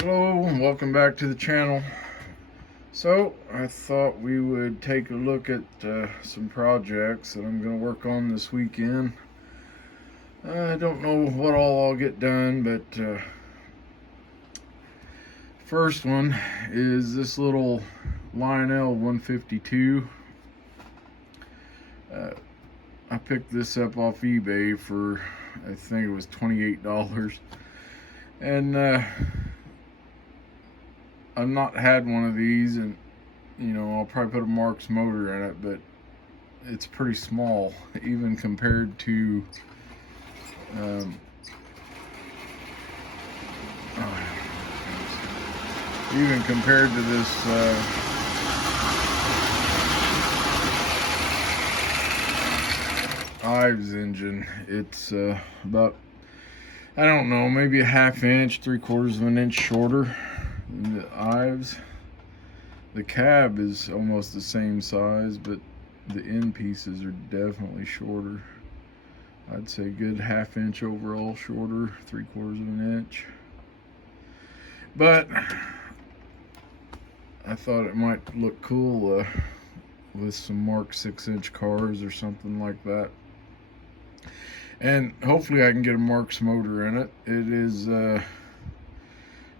Hello and welcome back to the channel. So I thought we would take a look at some projects that I'm going to work on this weekend. I don't know what all I'll get done, but first one is this little Lionel 152. I picked this up off eBay for, I think it was $28, and I've not had one of these, and I'll probably put a Marx motor in it, but it's pretty small, even compared to this Ives engine. It's about, I don't know, maybe a half inch, 3/4 of an inch shorter than the Ives. The cab is almost the same size, but the end pieces are definitely shorter. I'd say good half inch overall shorter, 3/4 of an inch. But I thought it might look cool with some Mark 6-inch cars or something like that. And hopefully I can get a Marx motor in it. It is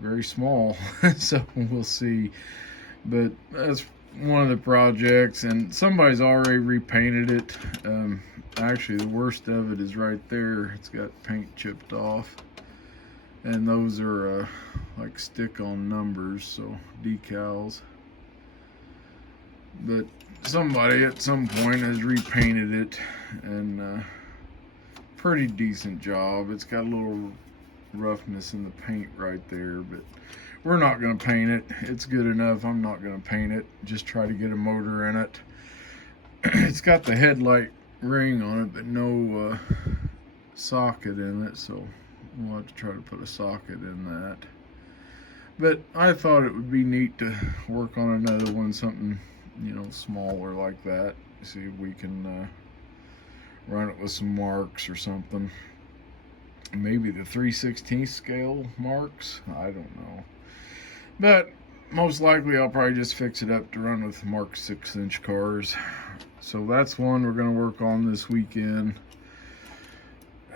very small, so we'll see. But that's one of the projects, and somebody's already repainted it. Actually, the worst of it is right there. It's got paint chipped off, and those are like stick-on numbers, so decals. But somebody at some point has repainted it, and pretty decent job. It's got a little roughness in the paint right there, but we're not going to paint it. It's good enough. I'm not going to paint it. Just try to get a motor in it. It's got the headlight ring on it, but no socket in it, so we'll have to try to put a socket in that. But I thought it would be neat to work on another one, something smaller like that. See if we can run it with some Marx or something. Maybe the 3/16 scale Marx, I don't know. But most likely I'll probably just fix it up to run with Marx 6-inch cars. So that's one we're going to work on this weekend.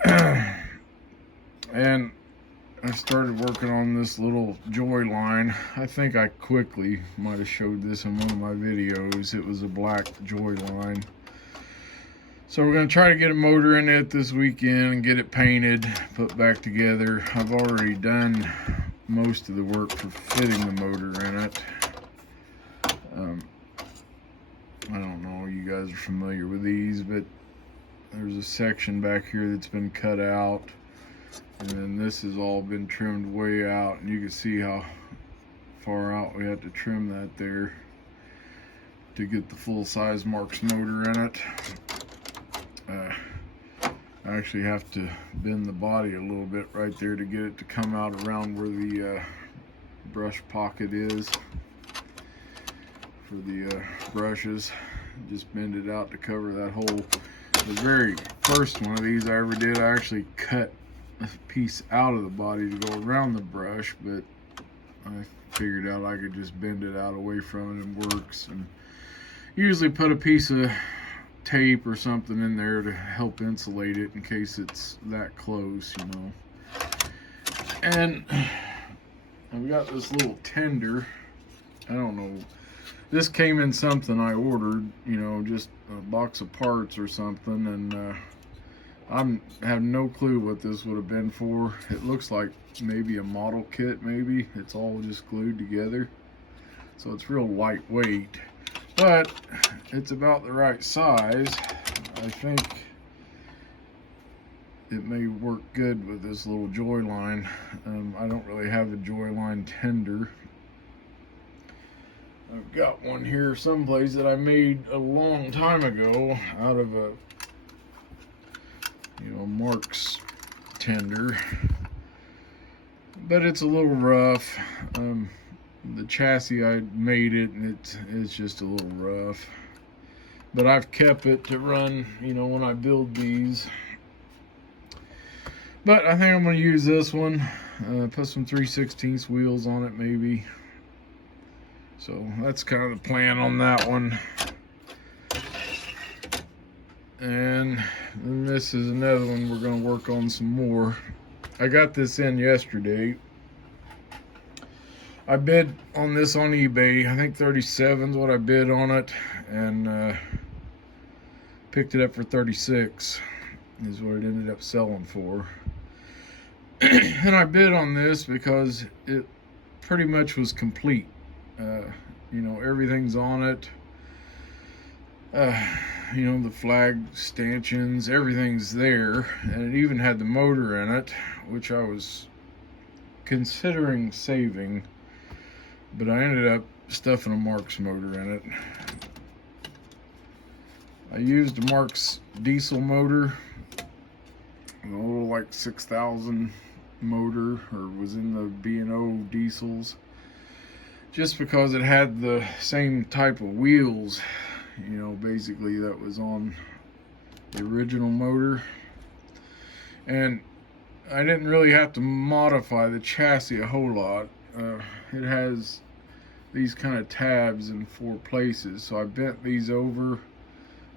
And I started working on this little joy line. I think I quickly might have showed this in one of my videos. It was a black joy line. So we're going to try to get a motor in it this weekend and get it painted, put back together. I've already done most of the work for fitting the motor in it. I don't know if you guys are familiar with these, but there's a section back here that's been cut out, and then this has all been trimmed way out, and you can see how far out we have to trim that there to get the full-size Marx motor in it. I actually have to bend the body a little bit right there to get it to come out around where the brush pocket is for the brushes. Just bend it out to cover that hole. The very first one of these I ever did, I actually cut a piece out of the body to go around the brush, but I figured out I could just bend it out away from it, and works. And usually put a piece of tape or something in there to help insulate it in case it's that close, And I've got this little tender. I don't know, this came in something I ordered, just a box of parts or something, and I have no clue what this would have been for. It looks like maybe a model kit, maybe. It's all just glued together, so it's real lightweight. But it's about the right size. I think it may work good with this little joy line. I don't really have a joy line tender. I've got one here someplace that I made a long time ago out of a Marx tender, but it's a little rough. The chassis, I made it, and it's just a little rough, but I've kept it to run when I build these. But I think I'm going to use this one. Put some 3/16 wheels on it maybe. So that's kind of the plan on that one. And this is another one we're going to work on some more. I got this in yesterday. I bid on this on eBay. I think 37 is what I bid on it, and picked it up for 36 is what it ended up selling for. And I bid on this because it pretty much was complete. You know, everything's on it. You know, the flag stanchions, everything's there, and it even had the motor in it, which I was considering saving, but I ended up stuffing a Marx motor in it. I used a Marx diesel motor, a little like 6,000 motor, or was in the B&O diesels, just because it had the same type of wheels, you know, basically that was on the original motor. And I didn't really have to modify the chassis a whole lot. It has these kind of tabs in 4 places, so I bent these over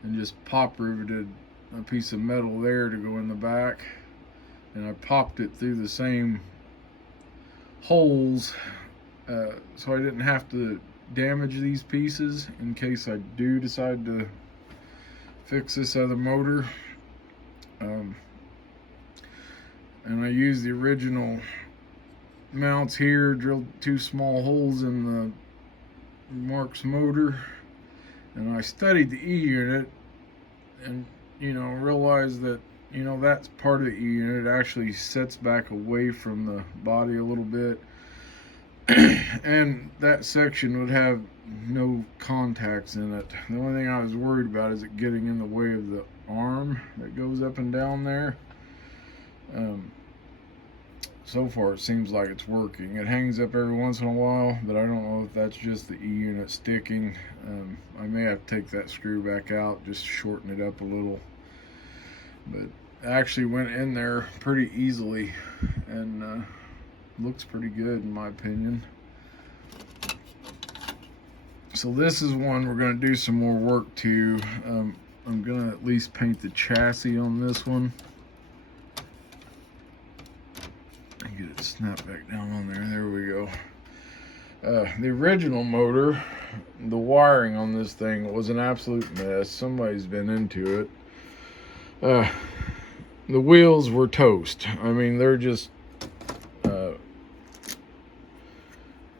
and just pop riveted a piece of metal there to go in the back, and I popped it through the same holes, so I didn't have to damage these pieces in case I do decide to fix this other motor. And I used the original mounts here, drilled 2 small holes in the Marx motor, and I studied the E-unit and, you know, realized that, you know, that's part of the E-unit. It actually sets back away from the body a little bit. And that section would have no contacts in it. The only thing I was worried about is it getting in the way of the arm that goes up and down there. So far it seems like it's working. It hangs up every once in a while, but I don't know if that's just the E-unit sticking. I may have to take that screw back out, just shorten it up a little. But it actually went in there pretty easily, and looks pretty good in my opinion. So this is one we're going to do some more work to. I'm going to at least paint the chassis on this one. Get it snapped back down on there. There we go. The original motor, the wiring on this thing was an absolute mess. Somebody's been into it. The wheels were toast. I mean, they're just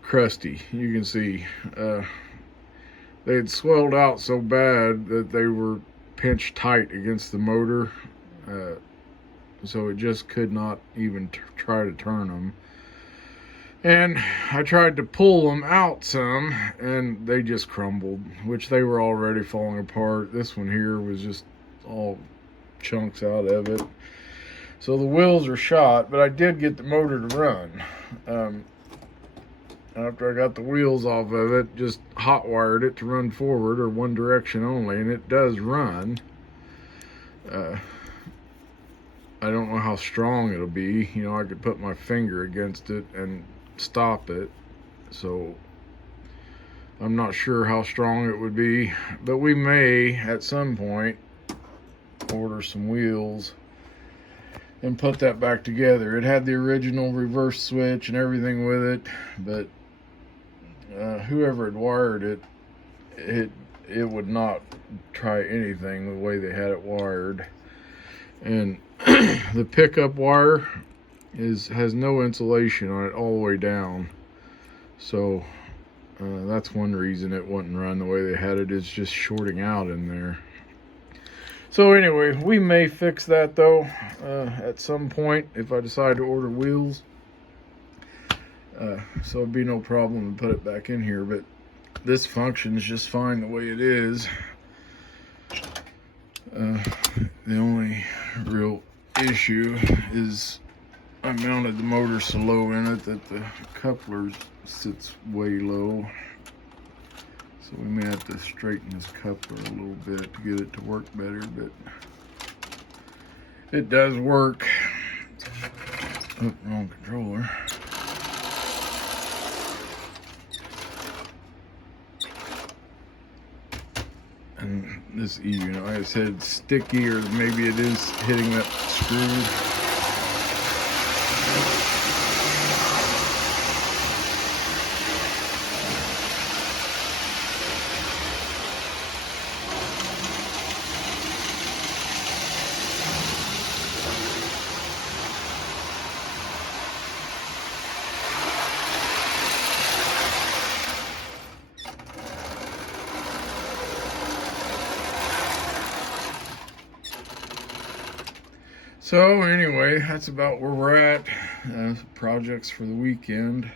crusty. You can see they had swelled out so bad that they were pinched tight against the motor, so it just could not even try to turn them. And I tried to pull them out some, and they just crumbled, which they were already falling apart. This one here was just all chunks out of it. So the wheels are shot, but I did get the motor to run. After I got the wheels off of it, just hot wired it to run forward, or one direction only, and it does run. I don't know how strong it'll be. You know, I could put my finger against it and stop it, so I'm not sure how strong it would be, but we may at some point order some wheels and put that back together. It had the original reverse switch and everything with it, but whoever had wired it would not try anything the way they had it wired. And the pickup wire has no insulation on it all the way down, so that's one reason it wouldn't run the way they had it, is just shorting out in there. So anyway, we may fix that though at some point if I decide to order wheels. So it'd be no problem to put it back in here, but this functions just fine the way it is. The only real issue is I mounted the motor so low in it that the coupler sits way low. So we may have to straighten this coupler a little bit to get it to work better, but it does work. Oh, wrong controller. And this E, you know, like I said, it's sticky, or maybe it is hitting that screw. So anyway, that's about where we're at. Projects for the weekend.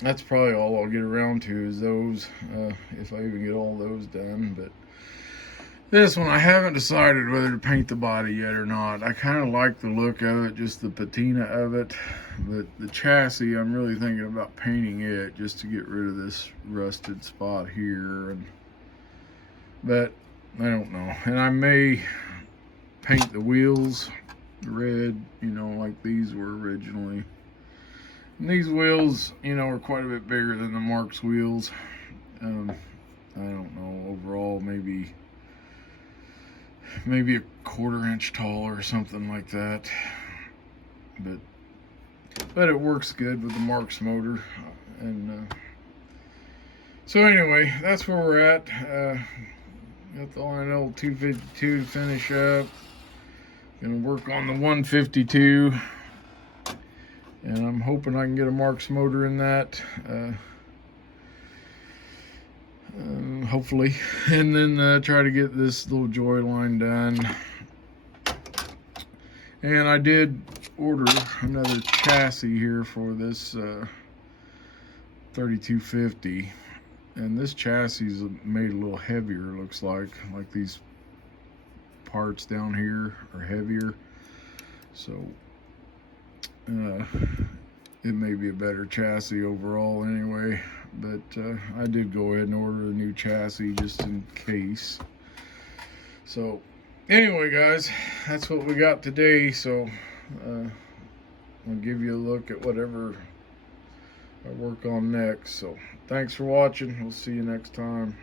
That's probably all I'll get around to is those, if I even get all those done. But this one, I haven't decided whether to paint the body yet or not. I kind of like the look of it, just the patina of it. But the chassis, I'm really thinking about painting it just to get rid of this rusted spot here. But I don't know. And I may paint the wheels red, you know, like these were originally. And these wheels, you know, are quite a bit bigger than the Marx wheels. I don't know, overall maybe a 1/4 inch tall or something like that. But it works good with the Marx motor. And so anyway, that's where we're at. Got the Lionel 252 to finish up. Gonna work on the 152. And I'm hoping I can get a Marx motor in that. Hopefully. And then try to get this little joy line done. And I did order another chassis here for this 3250. And this chassis is made a little heavier, looks like these parts down here are heavier. So it may be a better chassis overall anyway. But I did go ahead and order a new chassis just in case. So anyway, guys, that's what we got today. So I'll give you a look at whatever I work on next. So thanks for watching. We'll see you next time.